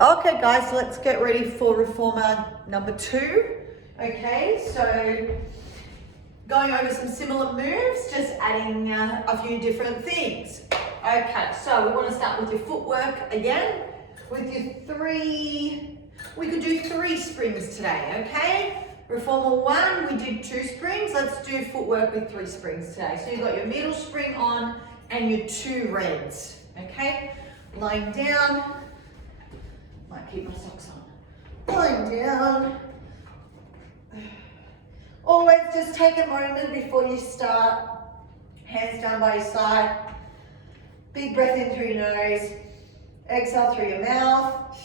Okay guys, let's get ready for reformer number 2. Okay, so going over some similar moves, just adding a few different things. Okay, so we want to start with your footwork again. With your 3, we could do 3 springs today, okay? Reformer 1, we did 2 springs. Let's do footwork with 3 springs today. So you've got your middle spring on and your 2 reds, okay? Lying down. Might keep my socks on. Lying down. Always just take a moment before you start. Hands down by your side. Big breath in through your nose. Exhale through your mouth.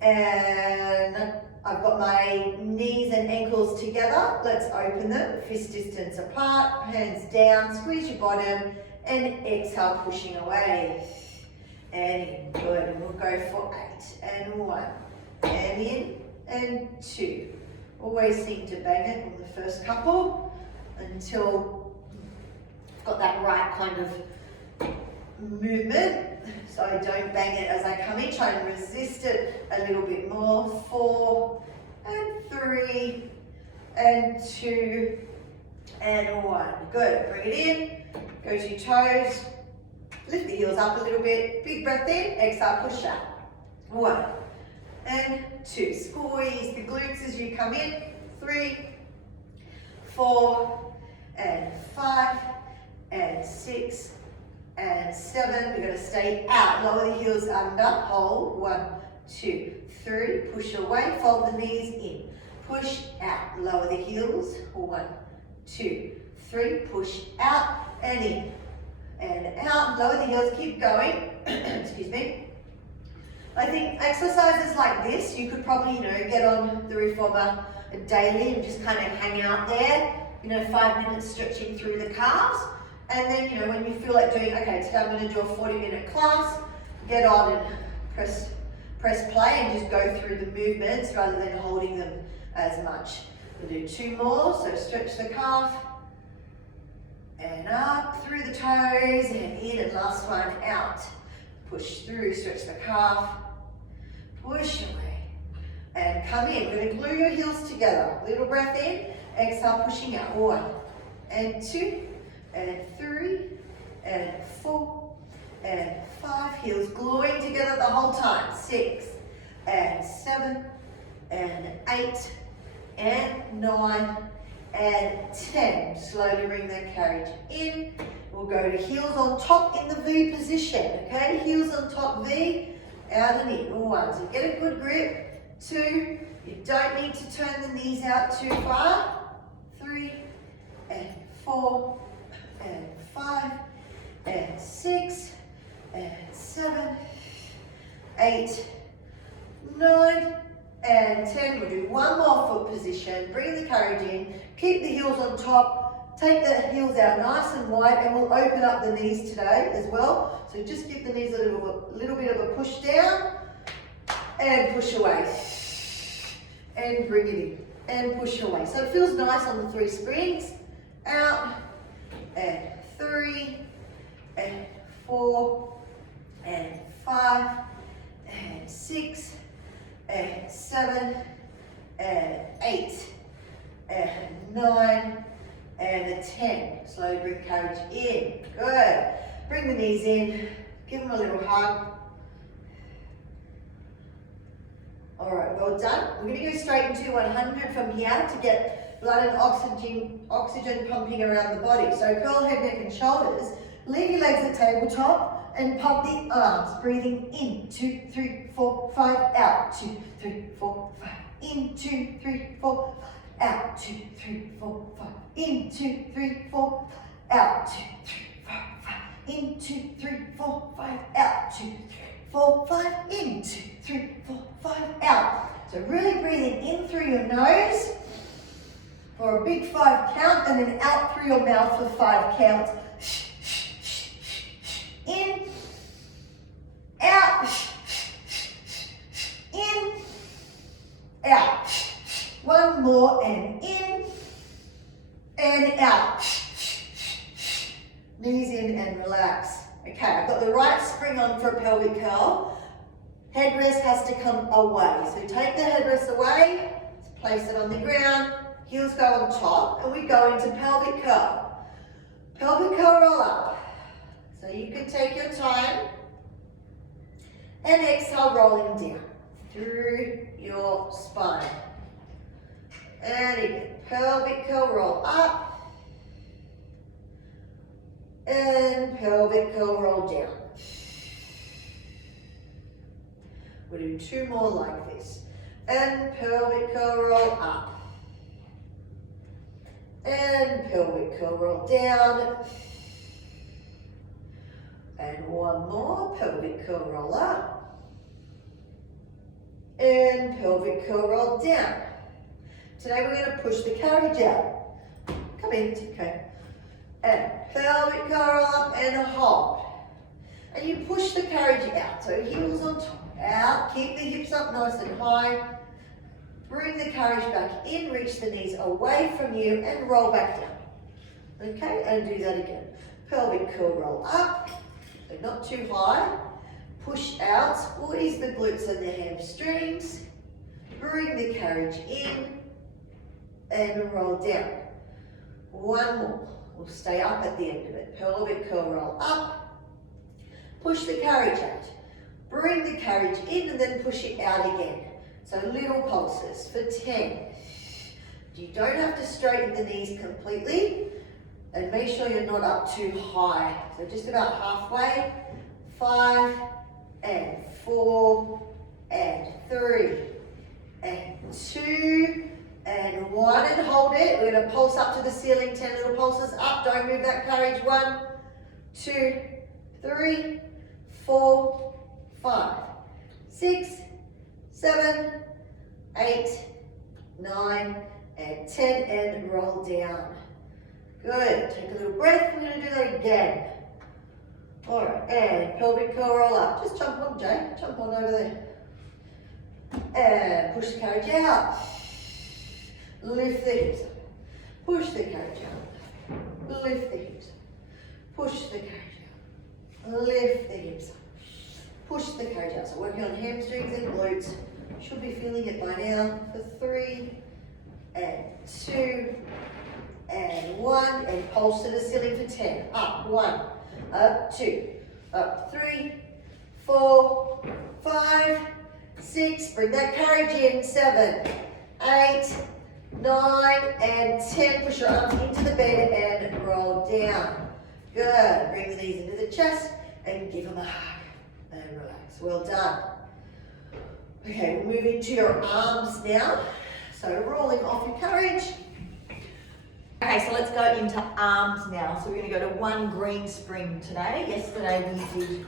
And I've got my knees and ankles together. Let's open them, fist distance apart, hands down, squeeze your bottom, and exhale, pushing away. And in, good, and we'll go for 8, and 1, and in, and 2. Always seem to bang it on the first couple until you've got that right kind of movement. So I don't bang it as I come in, try and resist it a little bit more. 4, and 3, and 2, and 1. Good, bring it in, go to your toes. Lift the heels up a little bit. Big breath in. Exhale, push out. 1 and 2. Squeeze the glutes as you come in. 3, 4, and 5, and 6, and 7. We're going to stay out. Lower the heels under. Hold. 1, 2, 3. Push away. Fold the knees in. Push out. Lower the heels. 1, 2, 3. Push out and in. And out, lower the heels, keep going. Excuse me. I think exercises like this, you could probably, get on the reformer daily and just kind of hang out there, 5 minutes stretching through the calves. And then, when you feel like doing, okay, today I'm going to do a 40-minute class, get on and press play and just go through the movements rather than holding them as much. We'll do 2 more, so stretch the calf. And up through the toes and in, and last one out. Push through, stretch the calf, push away, and come in. We're going to glue your heels together. Little breath in, exhale, pushing out. 1 and 2 and 3 and 4 and 5. Heels gluing together the whole time. 6 and 7 and 8 and 9. And 10. Slowly bring the carriage in. We'll go to heels on top in the V position. Okay, heels on top V, out and in. 1. So get a good grip. 2. You don't need to turn the knees out too far. 3 and 4 and 5 and 6 and 7, 8, 9. And 10, we'll do 1 more foot position, bring the carriage in, keep the heels on top, take the heels out nice and wide, and we'll open up the knees today as well. So just give the knees a little bit of a push down, and push away, and bring it in, and push away. So it feels nice on the 3 springs, out, and 3, and 4, and 5, and 6, and 7, and 8, and 9, and a 10. Slowly bring carriage in. Good. Bring the knees in. Give them a little hug. All right, well done. We're going to go straight into 100 from here to get blood and oxygen pumping around the body. So curl head, neck, and shoulders. Leave your legs at tabletop. And pump the arms, breathing in, 2, 3, 4, 5, out, 2, 3, 4, 5, in, 2, 3, 4, out, 2, 3, 4, 5, in, 2, 3, 4, out, 2, 3, 4, 5, in, 2, 3, 4, 5, out, 2, 3, 4, 5, in, 2, 3, 4, 5, out. So really breathing in through your nose for a big 5 count, and then out through your mouth for 5 counts. In, out, in, out. 1 more, and in, and out. Knees in and relax. Okay, I've got the right spring on for pelvic pelvic curl, headrest has to come away. So take the headrest away, place it on the ground, heels go on top, and we go into pelvic curl. Pelvic curl roll up. So you can take your time and exhale, rolling down through your spine. And again, pelvic curl roll up. And pelvic curl roll down. We'll do 2 more like this. And pelvic curl roll up. And pelvic curl roll down. And 1 more, pelvic curl roll up. And pelvic curl roll down. Today we're going to push the carriage out. Come in, it's okay. And pelvic curl up and hold. And you push the carriage out, so heels on top, out, keep the hips up nice and high. Bring the carriage back in, reach the knees away from you and roll back down. Okay, and do that again. Pelvic curl roll up. So not too high. Push out, squeeze the glutes and the hamstrings. Bring the carriage in and roll down. 1 more. We'll stay up at the end of it. Pelvic curl roll up. Push the carriage out. Bring the carriage in and then push it out again. So little pulses for 10. You don't have to straighten the knees completely. And make sure you're not up too high. So just about halfway. 5 and 4 and 3 and 2 and 1 and hold it. We're going to pulse up to the ceiling, 10 little pulses up. Don't move that carriage. 1, 2, 3, 4, 5, 6, 7, 8, 9 and 10 and roll down. Good, take a little breath, we're going to do that again. Alright, and pelvic curl roll up. Just jump on, Jay, jump on over there. And push the carriage out. Lift the hips up. Push the carriage out. Lift the hips up. Push the carriage out. Lift the hips up. Push the carriage out. So working on hamstrings and glutes. Should be feeling it by now. For 3 and 2 and 1 and pulse to the ceiling for 10. Up 1, up 2, up 3, 4, 5, 6. Bring that carriage in. 7, 8, 9 and 10. Push your arms into the bed and roll down. Good. Bring the knees into the chest and give them a hug and relax. Well done. Okay, we'll move into your arms now. So rolling off your carriage. Okay, so let's go into arms now. So we're going to go to 1 green spring today. Yesterday we did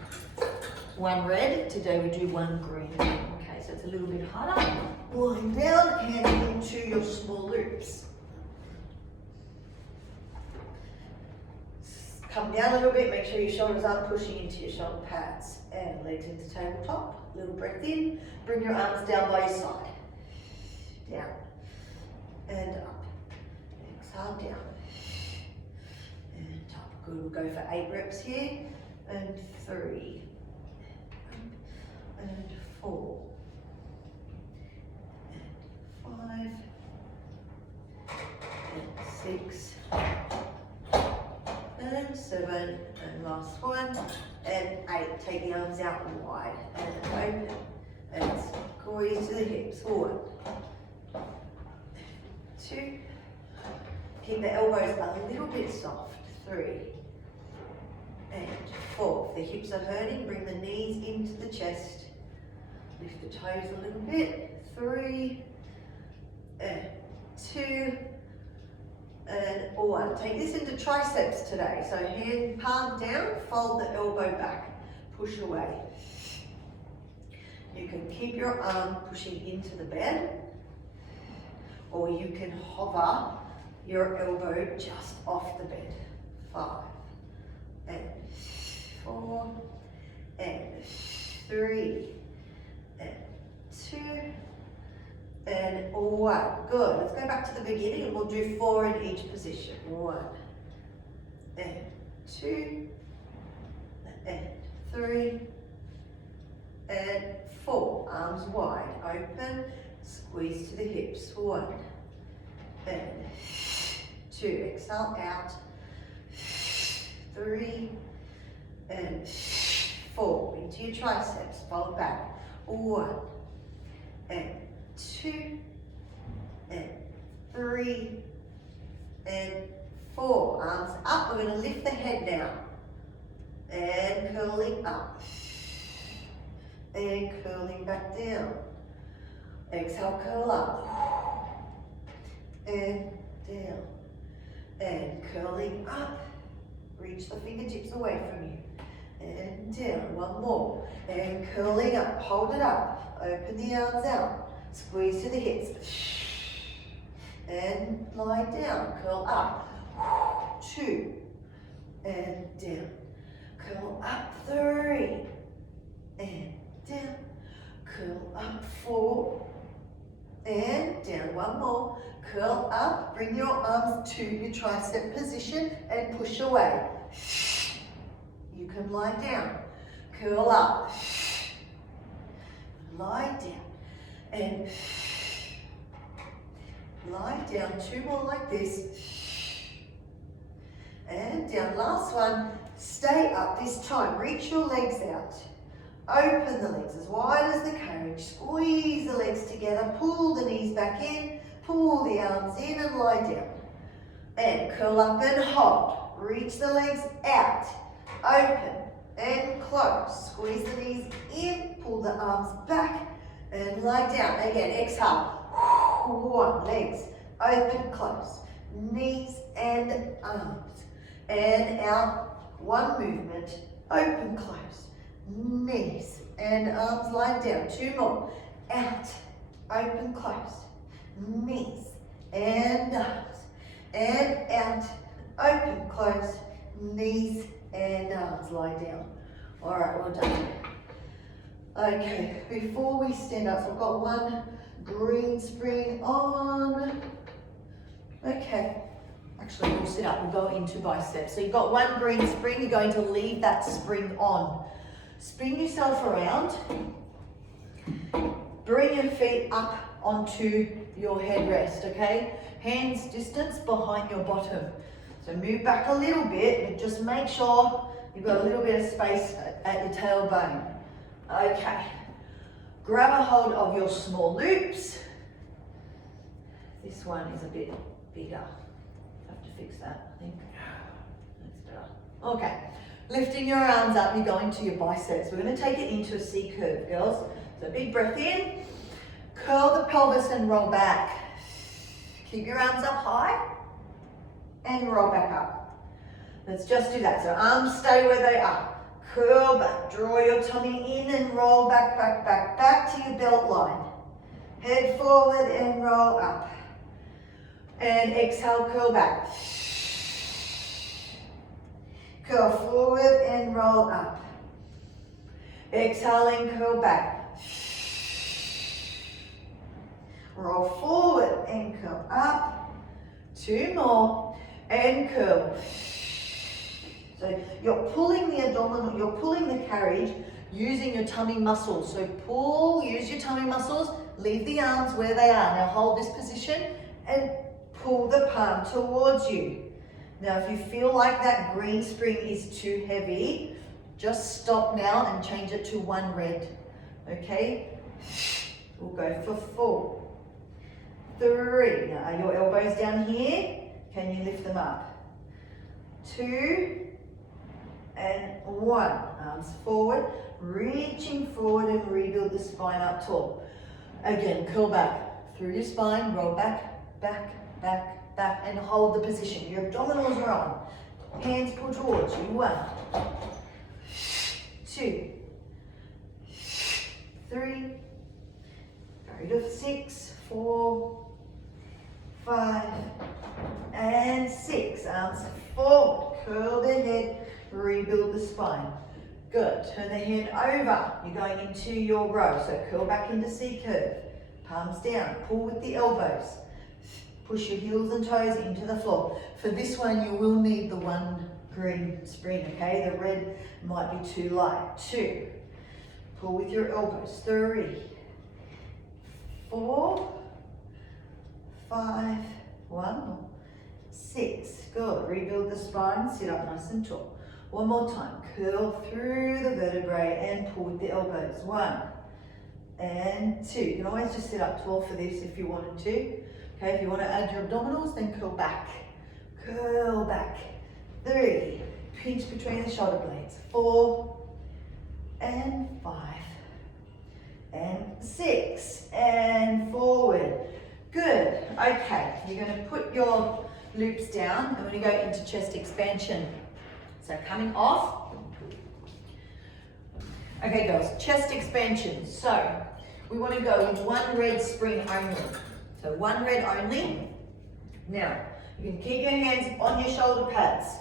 1 red. Today we do 1 green. Okay, so it's a little bit harder. Lying down, hand into your small loops. Come down a little bit, make sure your shoulders aren't pushing into your shoulder pads. And legs into tabletop. Little breath in. Bring your arms down by your side. Down. And up. Exhale down. And up. Good, we'll go for 8 reps here. And 3. And 4. And 5. And 6. And 7. And last one. And 8. Take the arms out wide. And open. And squeeze to the hips. 1. 2. Keep the elbows a little bit soft. 3. And 4. If the hips are hurting, bring the knees into the chest. Lift the toes a little bit. 3. And 2. And 1. Take this into triceps today. So hand palm down, fold the elbow back. Push away. You can keep your arm pushing into the bed, or you can hover your elbow just off the bed. 5 and 4 and 3 and 2 and 1. Good. Let's go back to the beginning and we'll do 4 in each position. 1 and 2 and 3 and 4. Arms wide, open, squeeze to the hips. 1 and 2. Exhale out. 3 and 4. Into your triceps. Fold back. 1 and 2 and 3 and 4. Arms up. We're going to lift the head now. And curling up. And curling back down. Exhale, curl up. And down. And curling up. Reach the fingertips away from you. And down. 1 more. And curling up. Hold it up. Open the arms out. Squeeze to the hips. And lie down. Curl up. 2. And down. Curl up. 3. And down. Curl up. 4. And down. 1 more. Curl up. Bring your arms to your tricep position and push away. You can lie down. Curl up. Lie down. And lie down. 2 more like this. And down. Last one. Stay up this time. Reach your legs out. Open the legs as wide as the cage. Squeeze the legs together. Pull the knees back in. Pull the arms in and lie down. And curl up and hold. Reach the legs out. Open and close. Squeeze the knees in. Pull the arms back and lie down. Again, exhale. 1. Legs open, close. Knees and arms. And out. 1 movement. Open, close. Knees and arms lie down. 2 more. Out. Open, close. Knees and arms. And out. Open, close. Knees and arms lie down. All right, well done. Okay, before we stand up, so I've got 1 green spring on. Okay, actually we'll sit up, we'll go into biceps. So you've got 1 green spring, you're going to leave that spring on. Spin yourself around. Bring your feet up onto your headrest, okay? Hands distance behind your bottom. So move back a little bit, but just make sure you've got a little bit of space at your tailbone. Okay. Grab a hold of your small loops. This one is a bit bigger. Have to fix that, I think. That's better. Okay. Lifting your arms up, you're going to your biceps. We're going to take it into a C curve, girls. So big breath in. Curl the pelvis and roll back. Keep your arms up high and roll back up. Let's just do that. So arms stay where they are. Curl back, draw your tummy in and roll back, back, back, back to your belt line. Head forward and roll up. And exhale, curl back. Curl forward and roll up. Exhaling, curl back. Roll forward and curl up. 2 more and curl. So you're pulling the abdominal, you're pulling the carriage using your tummy muscles. So pull, use your tummy muscles, leave the arms where they are. Now hold this position and pull the palm towards you. Now if you feel like that green spring is too heavy, just stop now and change it to 1 red. Okay? We'll go for 4. 3. Now are your elbows down here? Can you lift them up? 2 and 1. Arms forward, reaching forward and rebuild the spine up tall. Again, curl back through your spine, roll back, back, back, back, and hold the position. Your abdominals are on. Hands pull towards you. 1, 2, 3, go to 6, 4, 5, and 6. Arms forward, curl the head, rebuild the spine. Good. Turn the hand over. You're going into your row. So curl back into C curve. Palms down. Pull with the elbows. Push your heels and toes into the floor. For this one, you will need the 1 green spring, okay? The red might be too light. 2. Pull with your elbows. 3, 4, 5, 1 more, 6, good. Rebuild the spine, sit up nice and tall. One more time, curl through the vertebrae and pull with the elbows. 1 and 2. You can always just sit up tall for this if you wanted to. Okay, if you want to add your abdominals, then curl back. Curl back. 3, pinch between the shoulder blades. 4 and 5 and 6 and forward. Good. Okay, you're going to put your loops down. I'm going to go into chest expansion. So coming off. Okay, girls, chest expansion. So we want to go with 1 red spring only. So 1 red only. Now, you can keep your hands on your shoulder pads.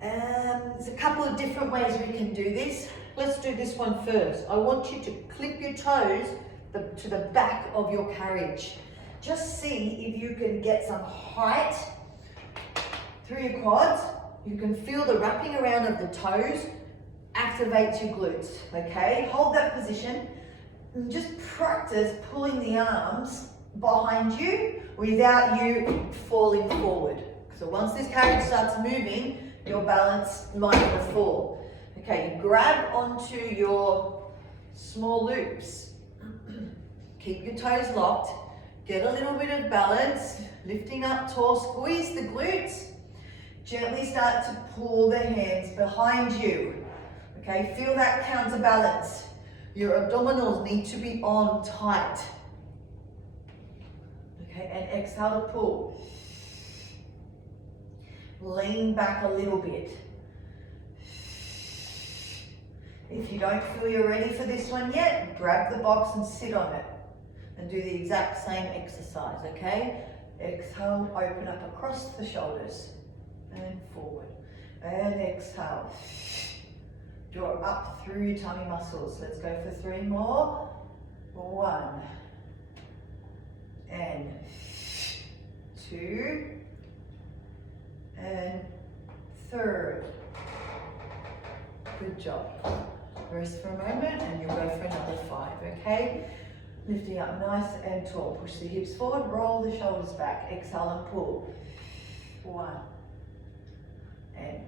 There's a couple of different ways we can do this. Let's do this one first. I want you to clip your toes to the back of your carriage. Just see if you can get some height through your quads. You can feel the wrapping around of the toes activates your glutes, okay? Hold that position and just practice pulling the arms behind you without you falling forward. So once this carriage starts moving, your balance might fall. Okay, you grab onto your small loops. Keep your toes locked. Get a little bit of balance. Lifting up tall, squeeze the glutes. Gently start to pull the hands behind you. Okay, feel that counterbalance. Your abdominals need to be on tight. Okay, and exhale to pull. Lean back a little bit. If you don't feel you're ready for this one yet, grab the box and sit on it. And do the exact same exercise, okay? Exhale, open up across the shoulders. And forward. And exhale. Draw up through your tummy muscles. Let's go for 3 more. 1. And 2. And 3rd. Good job. Rest for a moment and you'll go for another 5, okay? Lifting up nice and tall. Push the hips forward, roll the shoulders back. Exhale and pull. 1 and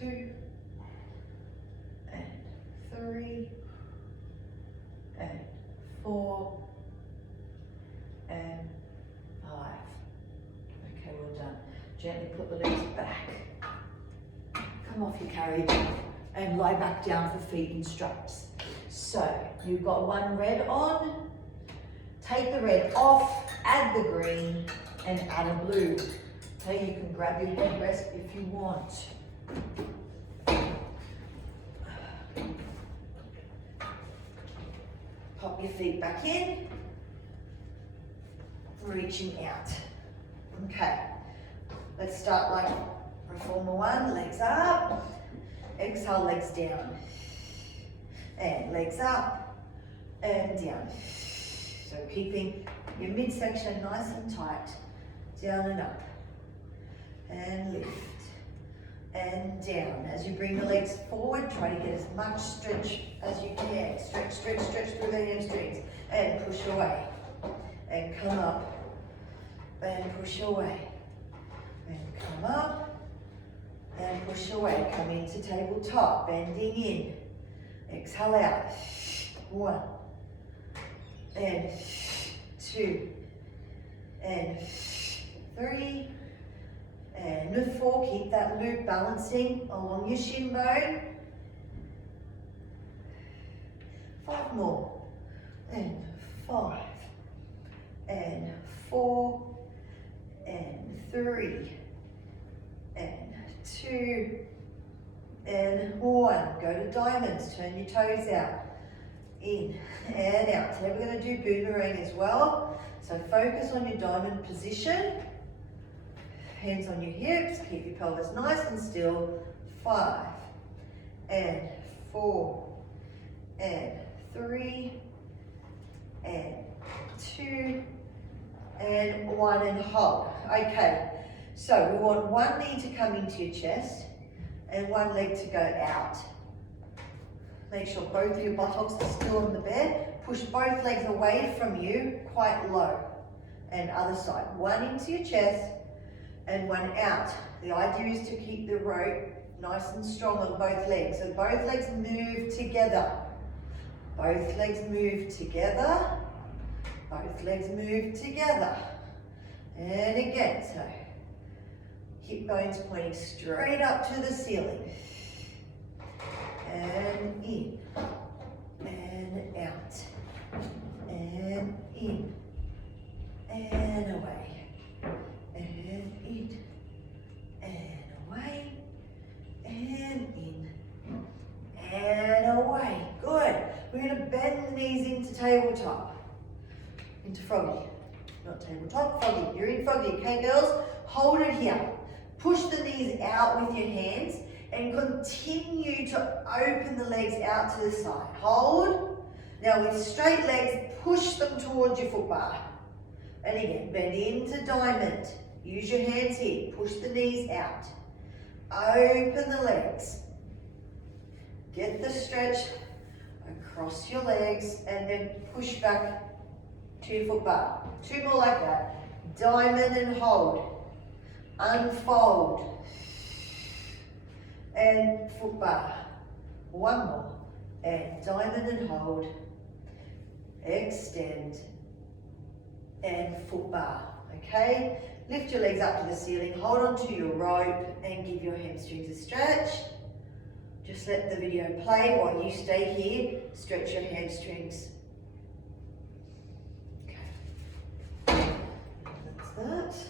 2 and 3 and 4 and 5. Okay, well done. Gently put the legs back. Come off your carriage and lie back down for feet in straps. So you've got 1 red on. Take the red off, add the green, and add a blue. Okay, you can grab your headrest if you want. Pop your feet back in, reaching out. Okay, let's start like reformer 1, legs up, exhale, legs down, and legs up, and down. So keeping your midsection nice and tight, down and up, and lift, and down. As you bring the legs forward, try to get as much stretch as you can. Stretch, stretch, stretch through the hamstrings, and push away, and come up, and push away, and come up, and push away. Come into tabletop, bending in, exhale out, 1, and 2, and 3, and 4. Keep that loop balancing along your shin bone. 5 more, and 5, and 4, and 3, and 2, and 1. Go to diamonds, turn your toes out. In and out. Today we're going to do boomerang as well. So focus on your diamond position. Hands on your hips. Keep your pelvis nice and still. 5 and 4 and 3 and 2 and 1 and hold. Okay. So we want 1 knee to come into your chest and 1 leg to go out. Make sure both of your buttocks are still on the bed. Push both legs away from you, quite low. And other side. One into your chest and one out. The idea is to keep the rope nice and strong on both legs. So both legs move together. Both legs move together. Both legs move together. And again, so hip bones pointing straight up to the ceiling. And in. And out. And in. And away. And in. And away. And in. And away. Good. We're going to bend the knees into tabletop. Into froggy. Not tabletop, froggy. You're in froggy, okay girls? Hold it here. Push the knees out with your hands and continue to open the legs out to the side. Hold. Now with straight legs, push them towards your foot bar. And again, bend into diamond. Use your hands here. Push the knees out. Open the legs. Get the stretch across your legs and then push back to your foot bar. Two more like that. Diamond and hold. Unfold. And foot bar. One more. And diamond and hold. Extend. And foot bar. Okay? Lift your legs up to the ceiling. Hold on to your rope and give your hamstrings a stretch. Just let the video play while you stay here. Stretch your hamstrings. Okay. That's that.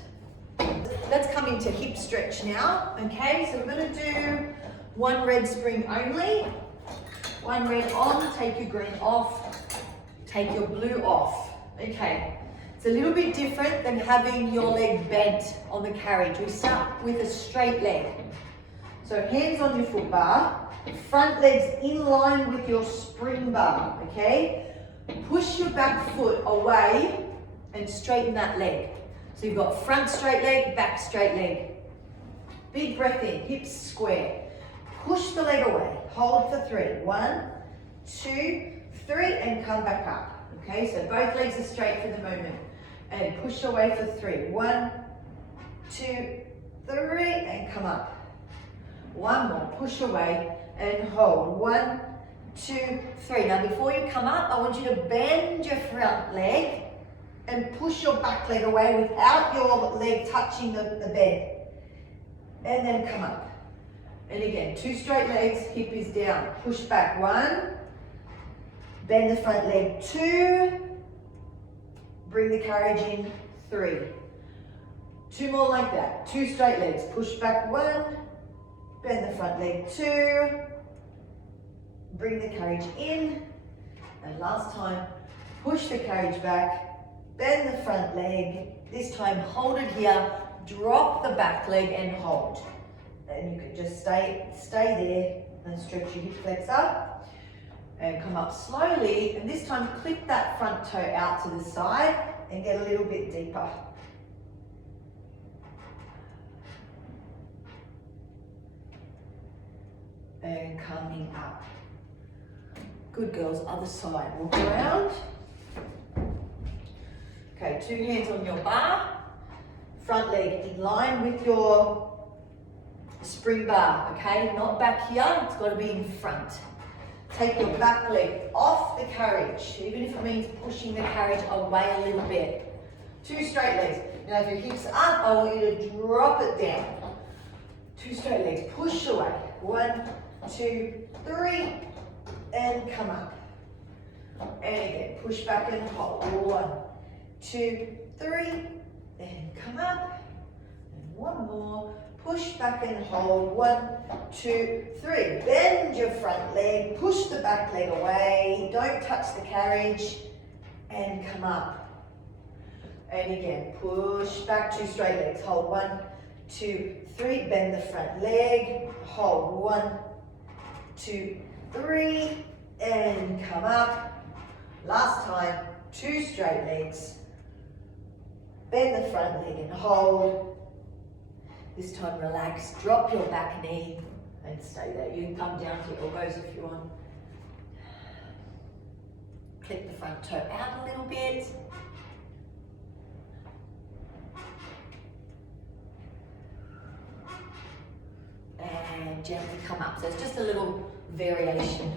Let's come into hip stretch now. Okay, so we're going to do one red spring only. One red on, take your green off, take your blue off. Okay, it's a little bit different than having your leg bent on the carriage. We start with a straight leg. So hands on your foot bar. Front legs in line with your spring bar, okay? Push your back foot away and straighten that leg. So you've got front straight leg, back straight leg. Big breath in, hips square. Push the leg away, hold for 3. 1, 2, 3, and come back up. Okay, so both legs are straight for the moment. And push away for 3. 1, 2, 3, and come up. One more, push away and hold. 1, 2, 3. Now before you come up, I want you to bend your front leg and push your back leg away without your leg touching the bed. And then come up. And again, 2 straight legs, hip is down. Push back, 1. Bend the front leg, 2. Bring the carriage in, 3. 2 more like that. 2 straight legs, push back, 1. Bend the front leg, 2. Bring the carriage in. And last time, push the carriage back. Bend the front leg. This time, hold it here. Drop the back leg and hold. And you can just stay there and stretch your hip flexor. And come up slowly. And this time, clip that front toe out to the side and get a little bit deeper. And coming up. Good girls, other side. Walk around. Okay, 2 hands on your bar. Front leg in line with your spring bar, okay? Not back here, it's got to be in front. Take your back leg off the carriage, even if it means pushing the carriage away a little bit. 2 straight legs. Now if your hips up, I want you to drop it down. 2 straight legs, push away. 1, 2, 3, and come up. And again, push back and hold. 1, 2, 3, and come up. And one more. Push back and hold. 1, 2, 3. Bend your front leg. Push the back leg away. Don't touch the carriage. And come up. And again, push back 2 straight legs. Hold. 1, 2, 3. Bend the front leg. Hold. 1, 2, 3. And come up. Last time, 2 straight legs. Bend the front leg and hold. This time relax, drop your back knee and stay there. You can come down to your elbows if you want. click the front toe out a little bit. And gently come up. So it's just a little variation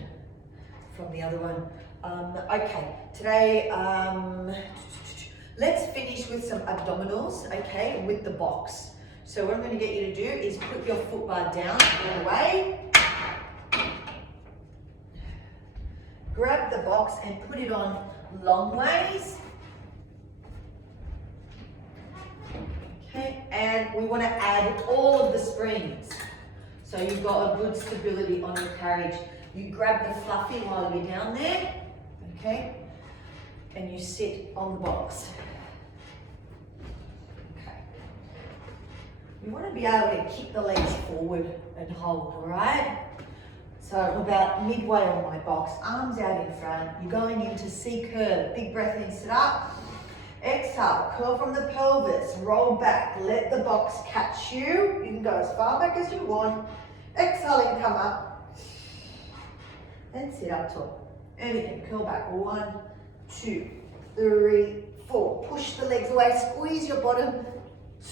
from the other one. Okay, today let's finish with some abdominals, okay, with the box. So what I'm going to get you to do is put your foot bar down all the way. Grab the box and put it on long ways. Okay, and we want to add all of the springs. So you've got a good stability on your carriage. You grab the fluffy while you're down there, okay? And you sit on the box. Okay. You want to be able to kick the legs forward and hold, all right? So I'm about midway on my box, arms out in front. You're going into C curve. Big breath in, sit up. Exhale, curl from the pelvis, roll back, let the box catch you. You can go as far back as you want. Exhale and come up. And sit up tall. And again, curl back. 1, 2, 3, 4. Push the legs away, squeeze your bottom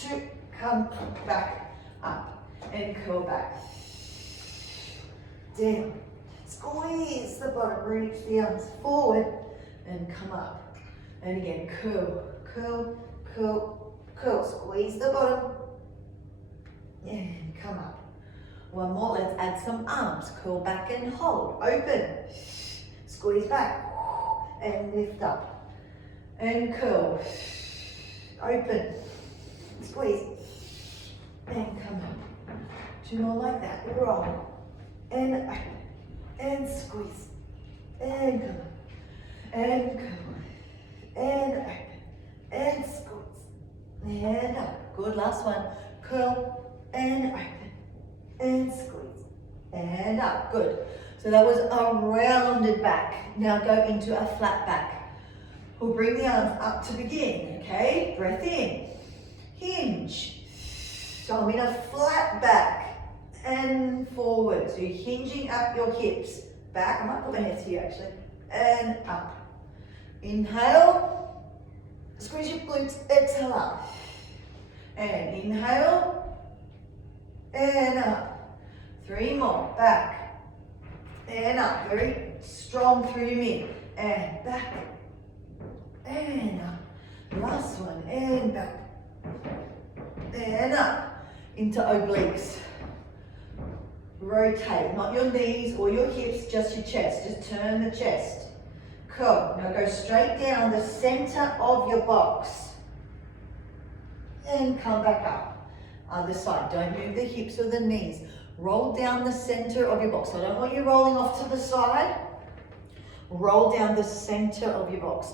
to come back up. And curl back. Down. Squeeze the bottom, reach the arms forward and come up. And again, curl, curl, curl, curl. Squeeze the bottom and come up. One more, let's add some arms. Curl back and hold. Open. Squeeze back and lift up. And curl. Open. Squeeze. And come up. 2 more like that. Roll. And open. And squeeze. And come up. And curl. And open. And squeeze. And up. Good, last one. Curl and open. And squeeze. And up. Good. So that was a rounded back. Now go into a flat back. We'll bring the arms up to begin. Okay? Breath in. Hinge. So I'm in a flat back and forward. So you're hinging up your hips. Back. I might put my hands here actually. And up. Inhale. Squeeze your glutes. Exhale up. And inhale. And up. 3 more. Back. And up. Very strong through your mid. And back. And up. Last one. And back. And up. Into obliques. Rotate. Not your knees or your hips, just your chest. Just turn the chest. Cool. Now go straight down the center of your box. And come back up. Other side. Don't move the hips or the knees. Roll down the center of your box. I don't want you rolling off to the side. Roll down the center of your box.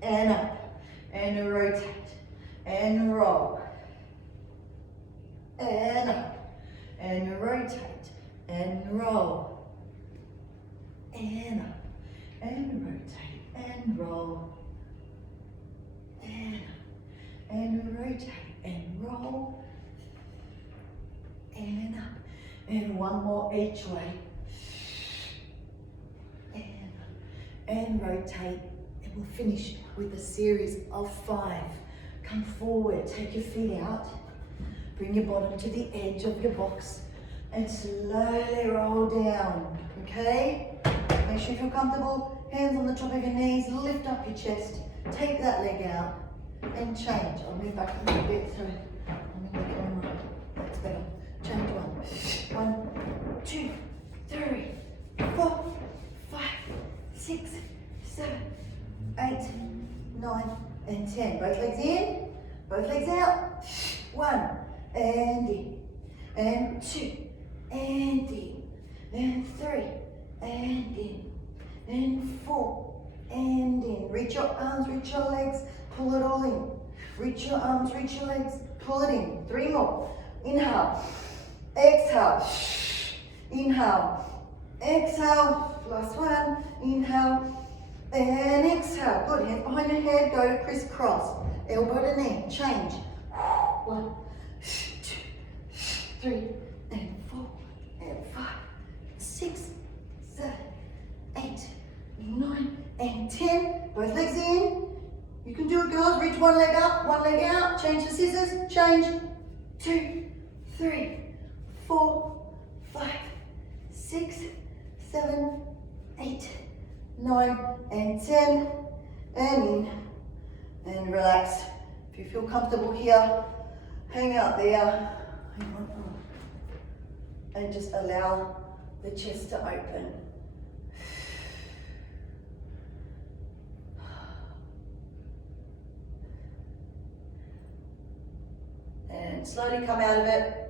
And up. And rotate. And roll. And up. And rotate. And roll. And up. And rotate. And roll. And up. And rotate. And roll. And up. And one more each way. And up. And rotate. And we'll finish with a series of 5. Come forward. Take your feet out. Bring your bottom to the edge of your box. And slowly roll down. Okay? Make sure you feel comfortable. Hands on the top of your knees. Lift up your chest. Take that leg out. And change. I'll move back a little bit through. That's better. Change 1. 1, 2, 3, 4, 5, 6, 7, 8, 9, and 10. Both legs in. Both legs out. 1, and in. And 2, and in. And 3, and in. And 4, and in. Reach your arms, reach your legs. Pull it all in. Reach your arms, reach your legs. Pull it in. 3 more. Inhale. Exhale. Inhale. Exhale. Last one. Inhale. And exhale. Good. Hands behind your head. Go to crisscross. Elbow to knee. Change. 1, 2, 3, and 4, and 5, 6, 7, 8, 9, and 10. Both legs in. You can do it, girls. Reach one leg up, one leg out. Change the scissors. Change. 2, 3, 4, 5, 6, 7, 8, 9, and 10. And in. And relax. If you feel comfortable here, hang out there. Hang on. And just allow the chest to open. And slowly come out of it.